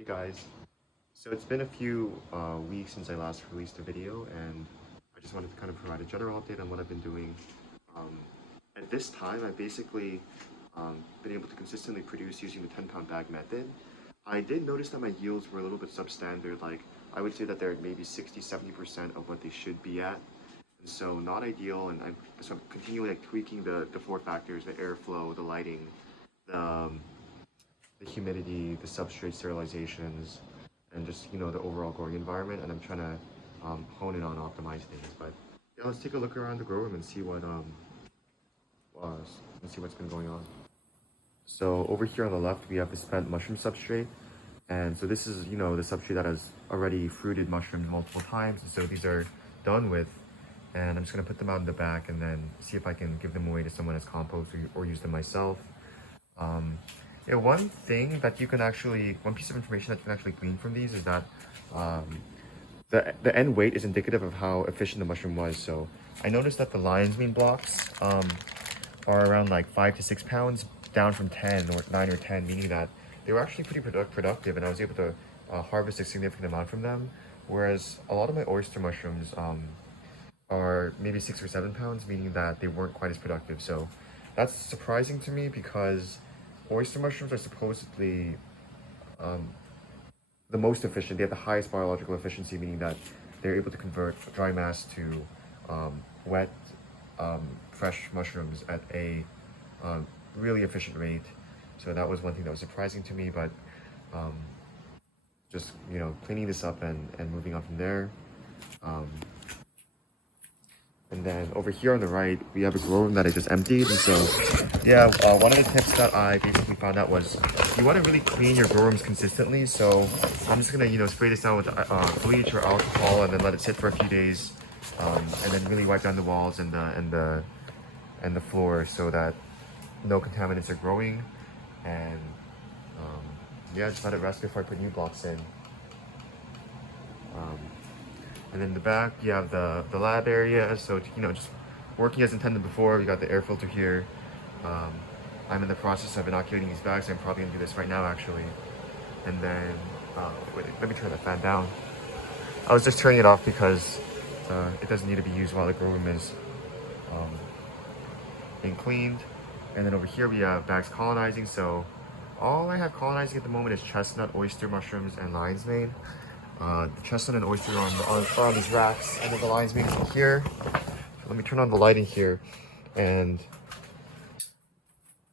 Hey guys, so it's been a few weeks since I last released a video, and I just wanted to kind of provide a general update on what I've been doing. Um, at this time, I've basically been able to consistently produce using the 10-pound bag method. I did notice that my yields were a little bit substandard, like I would say that they're maybe 60–70% of what they should be at, and so not ideal, and I'm continually like tweaking the four factors, the airflow, the lighting, the the humidity, the substrate sterilizations, and just the overall growing environment. And I'm trying to hone in on optimize things. But yeah, let's take a look around the grow room and see uh, what's been going on. So over here on the left, we have the spent mushroom substrate. And so this is, the substrate that has already fruited mushrooms multiple times. And so these are done with. And I'm just going to put them out in the back and then see if I can give them away to someone as compost or use them myself. Um, yeah, one piece of information that you can actually glean from these is that um, the end weight is indicative of how efficient the mushroom was. So I noticed that the lion's mane blocks are around like 5 to 6 pounds, down from 9 or 10, meaning that they were actually pretty productive, and I was able to harvest a significant amount from them. Whereas a lot of my oyster mushrooms are maybe 6 or 7 pounds, meaning that they weren't quite as productive. So that's surprising to me because oyster mushrooms are supposedly um, the most efficient. They have the highest biological efficiency, meaning that they're able to convert dry mass to wet, fresh mushrooms at a really efficient rate. So that was one thing that was surprising to me, but um, just cleaning this up and moving on from there. Um, And then over here on the right, we have a grow room that I just emptied. And so, yeah, one of the tips that I basically found out was you want to really clean your grow rooms consistently. So I'm just gonna, spray this down with bleach or alcohol, and then let it sit for a few days, and then really wipe down the walls and the floor so that no contaminants are growing. And yeah, just let it rest before I put new blocks in. Um, And then in the back, you have the lab area. So, just working as intended before. We got the air filter here. Um, I'm in the process of inoculating these bags. I'm probably gonna do this right now, actually. And then, wait, let me turn the fan down. I was just turning it off because it doesn't need to be used while the grow room is um, being cleaned. And then over here, we have bags colonizing. So all I have colonizing at the moment is chestnut, oyster mushrooms, and lion's mane. The chestnut and oyster are on these racks, and then the lion's mane is in here. So let me turn on the lighting here, and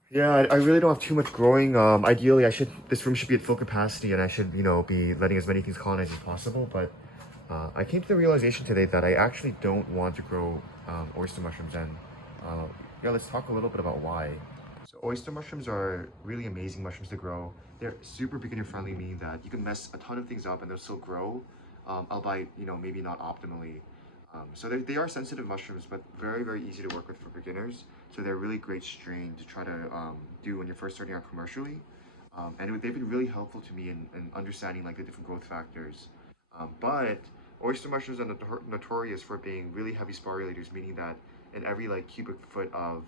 yeah, I really don't have too much growing. Ideally, this room should be at full capacity, and I should be letting as many things colonize as possible. But I came to the realization today that I actually don't want to grow oyster mushrooms, and yeah, let's talk a little bit about why. So oyster mushrooms are really amazing mushrooms to grow. They're super beginner friendly, meaning that you can mess a ton of things up and they'll still grow, albeit maybe not optimally. So they are sensitive mushrooms, but very very easy to work with for beginners. So they're a really great strain to try to do when you're first starting out commercially. And they've been really helpful to me in understanding like the different growth factors. But oyster mushrooms are notorious for being really heavy sporulators, meaning that in every like cubic foot um,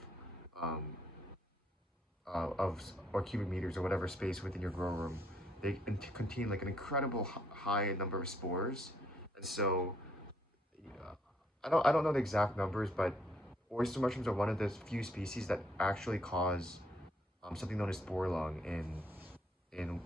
of or cubic meters or whatever space within your grow room, they contain like an incredible high number of spores. And so I don't know the exact numbers, but oyster mushrooms are one of the few species that actually cause something known as spore lung in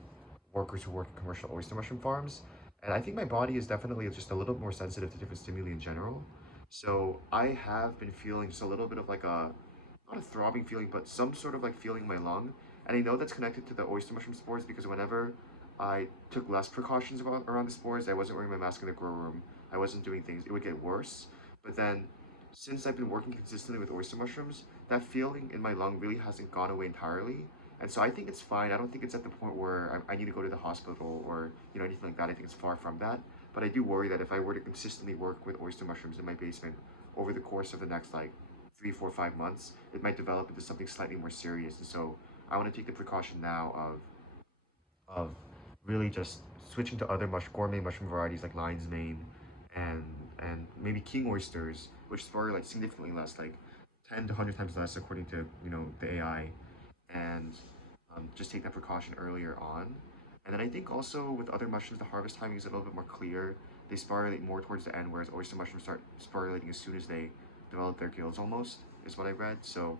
workers who work in commercial oyster mushroom farms. And I think my body is definitely just a little more sensitive to different stimuli in general. So I have been feeling just a little bit of like not a throbbing feeling, but some sort of like feeling in my lung. And I know that's connected to the oyster mushroom spores because whenever I took less precautions around the spores, I wasn't wearing my mask in the grow room, I wasn't doing things, it would get worse. But then since I've been working consistently with oyster mushrooms, that feeling in my lung really hasn't gone away entirely. And so I think it's fine. I don't think it's at the point where I need to go to the hospital or anything like that. I think it's far from that. But I do worry that if I were to consistently work with oyster mushrooms in my basement over the course of the next like 3, 4, 5 months, it might develop into something slightly more serious. And so I want to take the precaution now of really just switching to other gourmet mushroom varieties like lion's mane and and maybe king oysters, which spore like significantly less, like 10 to 100 times less according to the AI, and just take that precaution earlier on. And then I think also with other mushrooms, the harvest timing is a little bit more clear. They sporulate more towards the end, whereas oyster mushrooms start sporulating as soon as they develop their gills almost, is what I read. So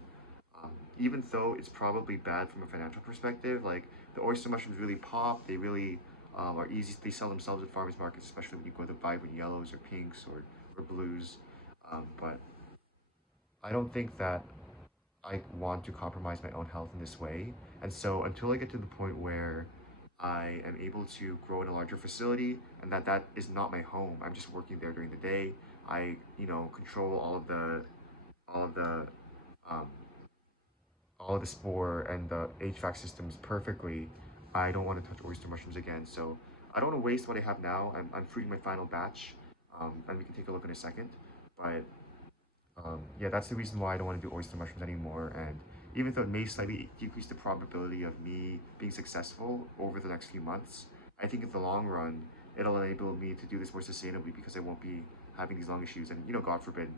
even though it's probably bad from a financial perspective, like the oyster mushrooms really pop, they really are easy. They sell themselves at farmers markets, especially when you go to vibrant yellows or pinks or blues. But I don't think that I want to compromise my own health in this way. And so until I get to the point where I am able to grow in a larger facility and that is not my home, I'm just working there during the day. I, control all of the um, all of the spore and the HVAC systems perfectly. I don't want to touch oyster mushrooms again. So I don't want to waste what I have now. I'm fruiting my final batch, and we can take a look in a second. But yeah, that's the reason why I don't want to do oyster mushrooms anymore. And even though it may slightly decrease the probability of me being successful over the next few months, I think in the long run, it'll enable me to do this more sustainably because I won't be having these long issues. And, God forbid,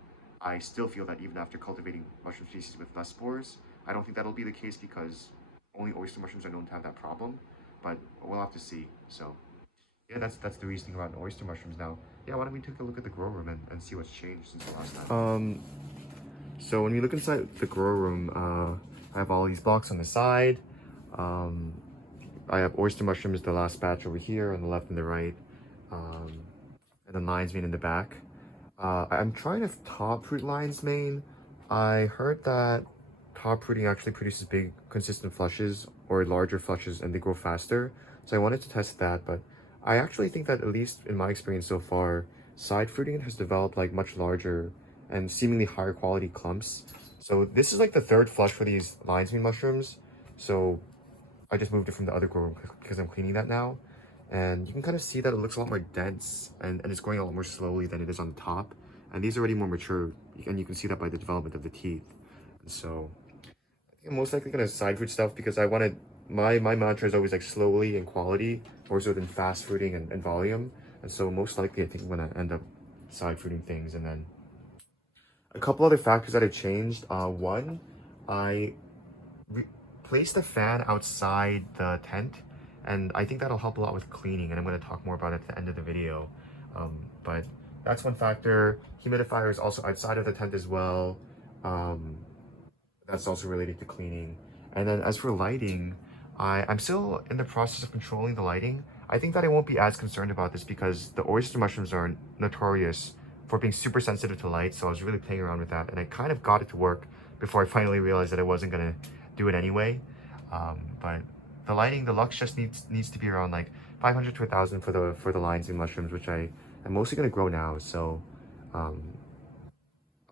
I still feel that even after cultivating mushroom species with less spores, I don't think that'll be the case because only oyster mushrooms are known to have that problem. But we'll have to see. So, yeah, that's the reasoning about oyster mushrooms now. Yeah, why don't we take a look at the grow room and see what's changed since the last time? So when we look inside the grow room, I have all these blocks on the side. Um, I have oyster mushrooms, the last batch over here on the left and the right, um, and then lion's mane in the back. I'm trying to top fruit lion's mane. I heard that top fruiting actually produces big, consistent flushes or larger flushes, and they grow faster. So I wanted to test that, but I actually think that at least in my experience so far, side fruiting has developed like much larger and seemingly higher quality clumps. So this is like the third flush for these lion's mane mushrooms. So I just moved it from the other grow room because I'm cleaning that now. And you can kind of see that it looks a lot more dense and it's growing a lot more slowly than it is on the top. And these are already more mature, and you can see that by the development of the teeth. And so I think I'm most likely gonna side fruit stuff because I wanted my mantra is always like slowly and quality more so than fast fruiting and volume. And so most likely I think I'm gonna end up side fruiting things. And then a couple other factors that have changed. One, I place the fan outside the tent, and I think that'll help a lot with cleaning, and I'm going to talk more about it at the end of the video. But that's one factor. Humidifier is also outside of the tent as well. Um, that's also related to cleaning. And then as for lighting, I'm still in the process of controlling the lighting. I think that I won't be as concerned about this because the oyster mushrooms are notorious for being super sensitive to light, so I was really playing around with that, and I kind of got it to work before I finally realized that I wasn't gonna do it anyway. But the lighting, the lux just needs to be around like 500 to 1,000 for the lines and mushrooms, which I'm mostly gonna grow now. So um,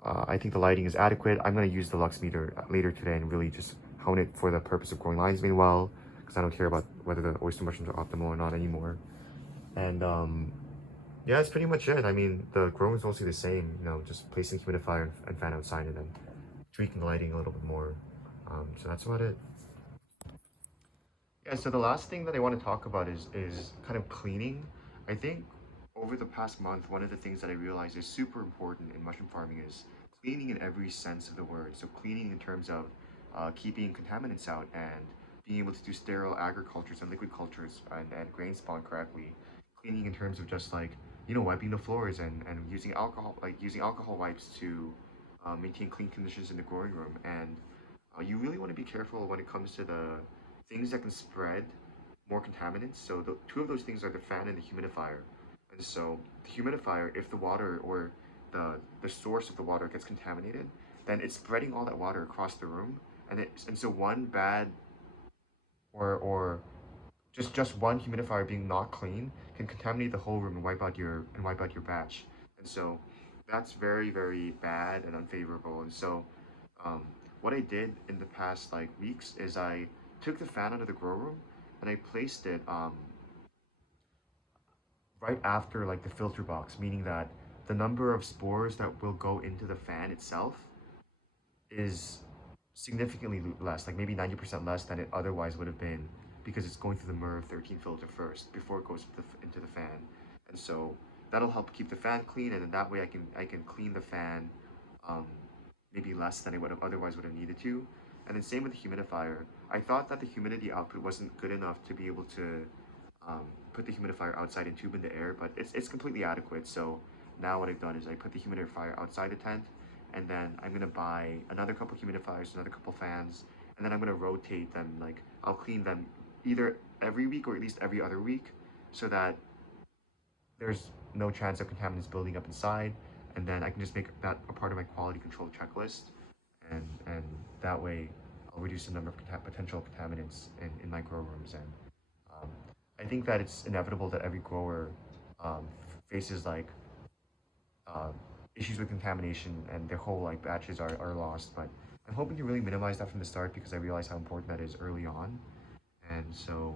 I think the lighting is adequate. I'm gonna use the lux meter later today and really just hone it for the purpose of growing lion's mane well, because I don't care about whether the oyster mushrooms are optimal or not anymore. And yeah, that's pretty much it. I mean, the grow is mostly the same, just placing humidifier and fan outside and then tweaking the lighting a little bit more. So that's about it. Yeah, so the last thing that I want to talk about is kind of cleaning. I think over the past month, one of the things that I realized is super important in mushroom farming is cleaning in every sense of the word. So cleaning in terms of keeping contaminants out and being able to do sterile agricultures and liquid cultures and grain spawn correctly. Cleaning in terms of just like, wiping the floors and using alcohol wipes to maintain clean conditions in the growing room. And you really want to be careful when it comes to the things that can spread more contaminants. So the two of those things are the fan and the humidifier. And so the humidifier, if the water or the source of the water gets contaminated, then it's spreading all that water across the room. And so one bad or just one humidifier being not clean can contaminate the whole room and wipe out your batch. And so that's very, very bad and unfavorable. And so um, what I did in the past like weeks is I took the fan out of the grow room and I placed it right after like the filter box, meaning that the number of spores that will go into the fan itself is significantly less, like maybe 90% less than it otherwise would have been because it's going through the MERV 13 filter first before it goes into the fan. And so that'll help keep the fan clean, and then that way I can clean the fan um, maybe less than I would have needed to. And then same with the humidifier. I thought that the humidity output wasn't good enough to be able to put the humidifier outside and tube in the air, but it's completely adequate. So now what I've done is I put the humidifier outside the tent, and then I'm gonna buy another couple humidifiers, another couple fans, and then I'm gonna rotate them. Like I'll clean them either every week or at least every other week, so that there's no chance of contaminants building up inside, and then I can just make that a part of my quality control checklist, and that way I'll reduce the number of potential contaminants in my grow rooms. And um, I think that it's inevitable that every grower faces like uh, issues with contamination and their whole like batches are lost. But I'm hoping to really minimize that from the start because I realize how important that is early on. And so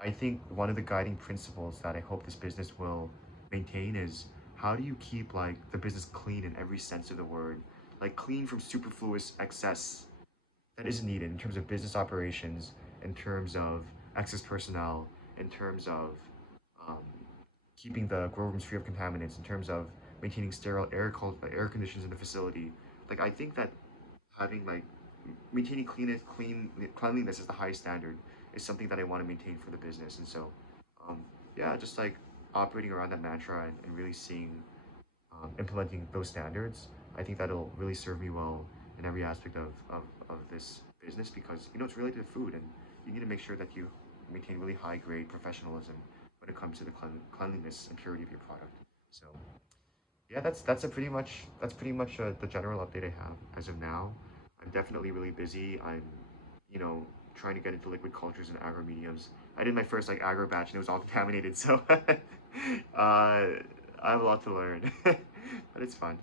I think one of the guiding principles that I hope this business will maintain is how do you keep like the business clean in every sense of the word? Like clean from superfluous excess that isn't needed in terms of business operations, in terms of excess personnel, in terms of um, keeping the grow rooms free of contaminants, in terms of maintaining sterile air conditions in the facility. Like I think that having like maintaining cleanliness is the highest standard is something that I want to maintain for the business. And so, yeah, just like operating around that mantra and really seeing implementing those standards, I think that'll really serve me well in every aspect of this business because it's related to food and you need to make sure that you maintain really high grade professionalism when it comes to the cleanliness and purity of your product. So yeah, that's pretty much the general update I have as of now. I'm definitely really busy. I'm, trying to get into liquid cultures and agro mediums. I did my first like agro batch and it was all contaminated, so I have a lot to learn, but it's fun.